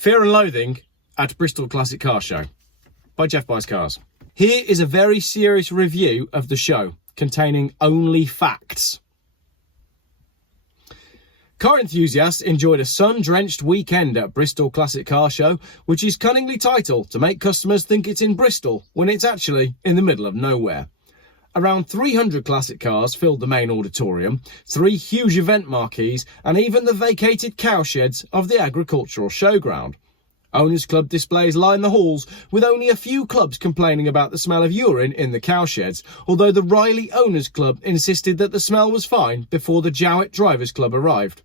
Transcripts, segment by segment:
Fear and Loathing at Bristol Classic Car Show by Geoff Buys Cars. Here is a very serious review of the show, containing only facts. Car enthusiasts enjoyed a sun-drenched weekend at Bristol Classic Car Show, which is cunningly titled to make customers think it's in Bristol when it's actually in the middle of nowhere. Around 300 classic cars filled the main auditorium, 3 huge event marquees, and even the vacated cowsheds of the agricultural showground. Owners' Club displays line the halls, with only a few clubs complaining about the smell of urine in the cowsheds, although the Riley Owners' Club insisted that the smell was fine before the Jowett Drivers' Club arrived.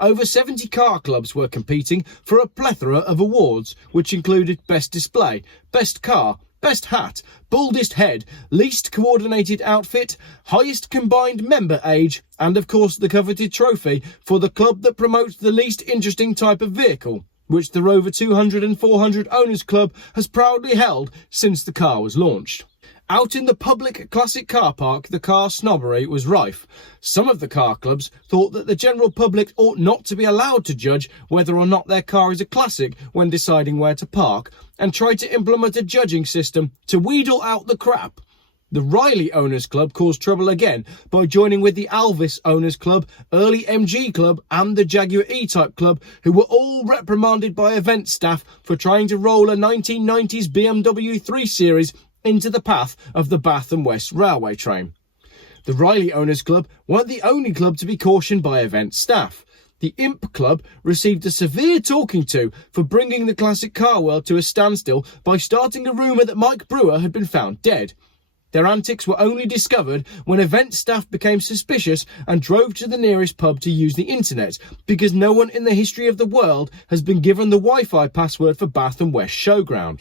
Over 70 car clubs were competing for a plethora of awards, which included Best Display, Best Car, Best Hat, Baldest Head, Least Coordinated Outfit, Highest Combined Member Age, and of course the coveted trophy for the club that promotes the least interesting type of vehicle, which the Rover 200 and 400 Owners Club has proudly held since the car was launched. Out in the public classic car park, the car snobbery was rife. Some of the car clubs thought that the general public ought not to be allowed to judge whether or not their car is a classic when deciding where to park, and tried to implement a judging system to wheedle out the crap. The Riley Owners Club caused trouble again by joining with the Alvis Owners Club, Early MG Club and the Jaguar E-Type Club, who were all reprimanded by event staff for trying to roll a 1990s BMW 3 Series into the path of the Bath and West Railway train. The Riley Owners Club weren't the only club to be cautioned by event staff. The Imp Club received a severe talking to for bringing the classic car world to a standstill by starting a rumour that Mike Brewer had been found dead. Their antics were only discovered when event staff became suspicious and drove to the nearest pub to use the internet, because no one in the history of the world has been given the Wi-Fi password for Bath and West Showground.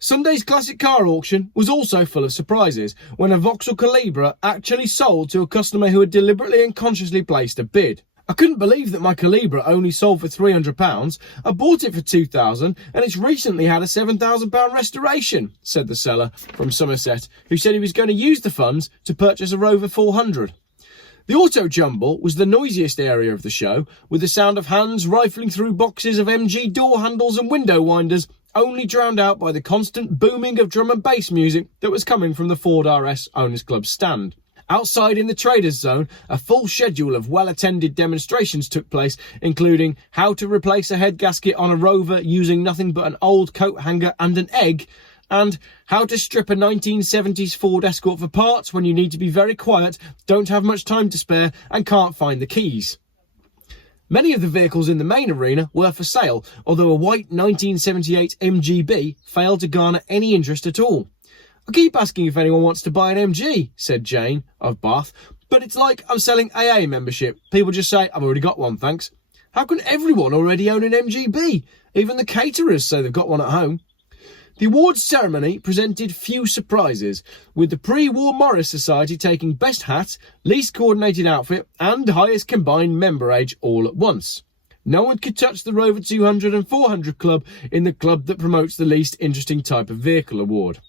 Sunday's classic car auction was also full of surprises when a Vauxhall Calibra actually sold to a customer who had deliberately and consciously placed a bid. I couldn't believe that my Calibra only sold for £300. I bought it for £2,000 and it's recently had a £7,000 restoration, said the seller from Somerset, who said he was going to use the funds to purchase a Rover 400. The auto jumble was the noisiest area of the show, with the sound of hands rifling through boxes of MG door handles and window winders, only drowned out by the constant booming of drum and bass music that was coming from the Ford RS Owners Club stand. Outside in the traders zone, a full schedule of well-attended demonstrations took place, including how to replace a head gasket on a Rover using nothing but an old coat hanger and an egg, and how to strip a 1970s Ford Escort for parts when you need to be very quiet, don't have much time to spare, and can't find the keys. Many of the vehicles in the main arena were for sale, although a white 1978 MGB failed to garner any interest at all. I keep asking if anyone wants to buy an MG, said Jane of Bath, but it's like I'm selling AA membership. People just say, I've already got one, thanks. How can everyone already own an MGB? Even the caterers say they've got one at home. The awards ceremony presented few surprises, with the pre-war Morris Society taking Best Hat, Least Coordinated Outfit and Highest Combined Member Age all at once. No one could touch the Rover 200 and 400 Club in the club that promotes the Least Interesting Type of Vehicle award.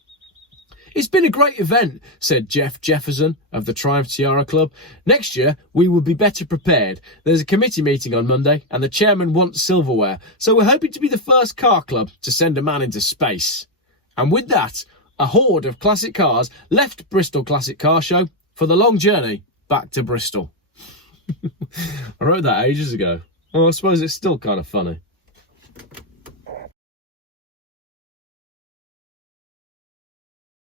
It's been a great event, said Geoff Jefferson of the Triumph Tiara Club. Next year, we will be better prepared. There's a committee meeting on Monday and the chairman wants silverware, so we're hoping to be the first car club to send a man into space. And with that, a horde of classic cars left Bristol Classic Car Show for the long journey back to Bristol. I wrote that ages ago. Well, I suppose it's still kind of funny.